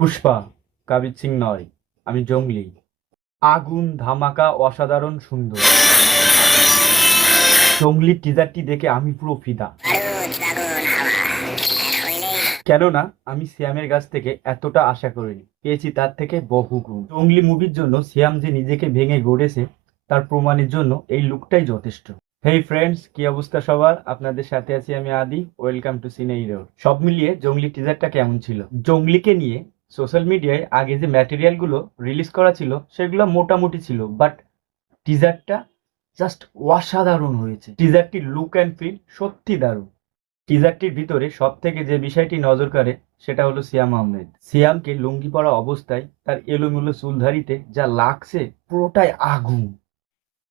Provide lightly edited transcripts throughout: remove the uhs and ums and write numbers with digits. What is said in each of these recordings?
পুষ্পা, কাবির সিং নয়, আমি জংলি। আগুন, ধামাকা, অসাধারণ সুন্দর। জংলি টিজারটি দেখে আমি পুরো ফিদা। কেননা আমি সিয়ামের কাছ থেকে এতটা আশা করিনি, পেয়েছি তার থেকে বহুগুণ। জংলি মুভির জন্য সিয়াম যে নিজেকে ভেঙে গড়েছে তার প্রমাণের জন্য এই লুকটাই যথেষ্ট। হেই ফ্রেন্ডস, কি অবস্থা সবার? আপনাদের সাথে আছি আমি আদি। ওয়েলকাম টু সিনে হিরো। সব মিলিয়ে জংলি টিজারটা কেমন ছিল? জংলিকে নিয়ে সোশ্যাল মিডিয়ায় আগে যে ম্যাটেরিয়াল গুলো রিলিজ করা ছিল সেগুলো মোটামুটি ছিল, বাট টিজারটা জাস্ট অসাধারণ হয়েছে। টিজারটির লুক অ্যান্ড ফিল সত্যি দারুণ। টিজারটির ভিতরে সব থেকে যে বিষয়টি নজর কাড়ে সেটা হলো সিয়াম আহমেদ। সিয়ামকে লুঙ্গি পরা অবস্থায় তার এলোমেলো চুলধারিতে যা লাগছে পুরোটাই আগুন।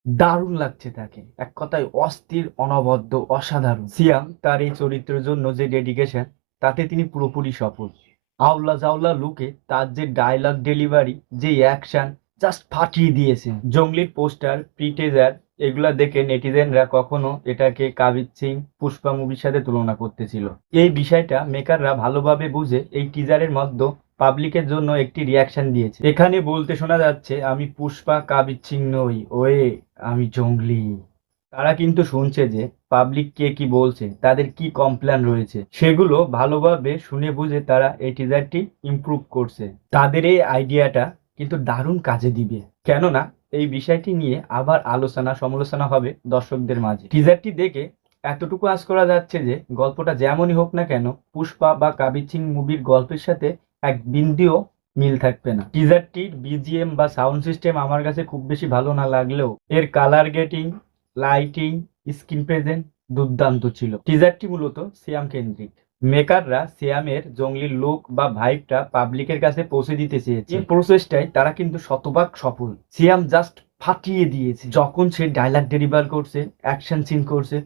দারুণ লাগছে তাকে, এক কথায় অস্থির, অনবদ্য, অসাধারণ। সিয়াম তার এই চরিত্রের জন্য যে ডেডিকেশন, তাতে তিনি পুরোপুরি সফল। আওলা জাওলা লুকে তার যে ডায়লগ ডেলিভারি, যে অ্যাকশন, জাস্ট ফাটিয়ে দিয়েছে। জঙ্গলির পোস্টার, প্রি টিজার এগুলা দেখে নেটিজেনরা কখনো এটাকে কাবির সিং, পুষ্পা মুভির সাথে তুলনা করতেছিল। এই বিষয়টা মেকাররা ভালোভাবে বুঝে এই টিজারের মধ্যে পাবলিকের জন্য একটি রিয়াকশন দিয়েছে। এখানে বলতে শোনা যাচ্ছে, আমি পুষ্পা কাবির সিং নই, ওয়ে আমি জংলি। তারা কিন্তু শুনছে যে পাবলিক কে কি বলছে, তাদের কি কমপ্লেন রয়েছে, সেগুলো ভালোভাবে শুনে বুঝে তারা এই টিজারটি ইমপ্রুভ করছে। তাদের এই আইডিয়াটা কিন্তু দারুণ কাজে দিবে, কেননা এই বিষয়টি নিয়ে আবার আলোচনা সমালোচনা হবে দর্শকদের মাঝে। টিজারটি দেখে এতটুকু আশ করা যাচ্ছে যে গল্পটা যেমনই হোক না কেন, পুষ্পা বা কাবির সিং মুভির গল্পের সাথে এক বিন্দুও মিল থাকবে না। টিজারটির বিজিএম বা সাউন্ড সিস্টেম আমার কাছে খুব বেশি ভালো না লাগলেও এর colour getting, lighting, screen present দুর্দান্ত ছিল। টিজারটি মূলত সিয়াম কেন্দ্রিক। মেকাররা সিয়ামের জঙ্গলি লুক বা ভাইবটা পাবলিকের কাছে পৌঁছে দিতে চেয়েছে। এই প্রসেসটাই তারা কিন্তু শতভাগ সফল। সিয়াম জাস্ট ফাটিয়ে দিয়েছে। যখন সে ডায়লগ ডেলিভার করছে, অ্যাকশন সিন করছে,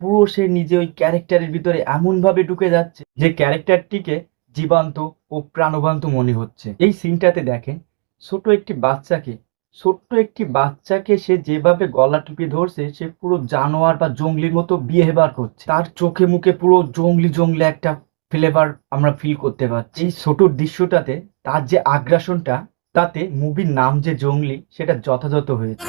পুরো সে নিজে ওই ক্যারেক্টারের ভিতরে এমন ভাবে ঢুকে যাচ্ছে যে ক্যারেক্টারটিকে জীবন্ত ও প্রাণবন্ত মনে হচ্ছে। এই সিনটাতে দেখেন, ছোট একটি বাচ্চাকে ছোট্ট একটি বাচ্চাকে সে যেভাবে গলা টিপে ধরছে, সে পুরো জানোয়ার বা জঙ্গলির মতো বিহেভিয়ার করছে। তার চোখে মুখে পুরো জঙ্গলি জঙ্গলি একটা ফ্লেভার আমরা ফিল করতে পারছি। এই ছোট দৃশ্যটাতে তার যে আগ্রাসনটা, তাতে মুভির নাম যে জঙ্গলি সেটা যথাযথ হয়েছে।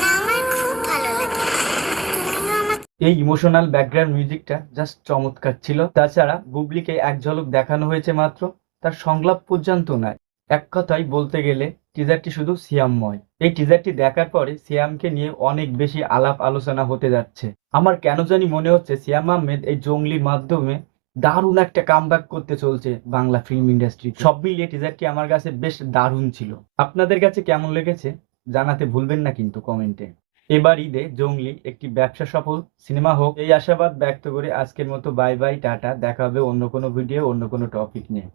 এই ইমোশনাল ব্যাকগ্রাউন্ড মিউজিকটা জাস্ট চমৎকার ছিল। তাছাড়া বুবলিকে এক ঝলক দেখানো হয়েছে মাত্র, তার সংলাপ পর্যন্ত নাই। এক কথায় বলতে গেলে টিজারটি শুধু সিয়ামময়। এই টিজারটি দেখার পরে সিয়ামকে নিয়ে অনেক বেশি আলাপ আলোচনা হতে যাচ্ছে। আমার কেন জানি মনে হচ্ছে সিয়াম আহমেদ এই জঙ্গলির মাধ্যমে দারুণ একটা কামব্যাক করতে চলছে বাংলা ফিল্ম ইন্ডাস্ট্রি। সব মিলিয়ে টিজারটি আমার কাছে বেশ দারুণ ছিল। আপনাদের কাছে কেমন লেগেছে জানাতে ভুলবেন না কিন্তু কমেন্টে। এবার ঈদে জংলি একটি ব্যবসা সফল সিনেমা হোক, এই আশাবাদ ব্যক্ত করে আজকের মতো বাই বাই, টাটা। দেখা হবে অন্য কোনো ভিডিও, অন্য কোনো টপিক নিয়ে।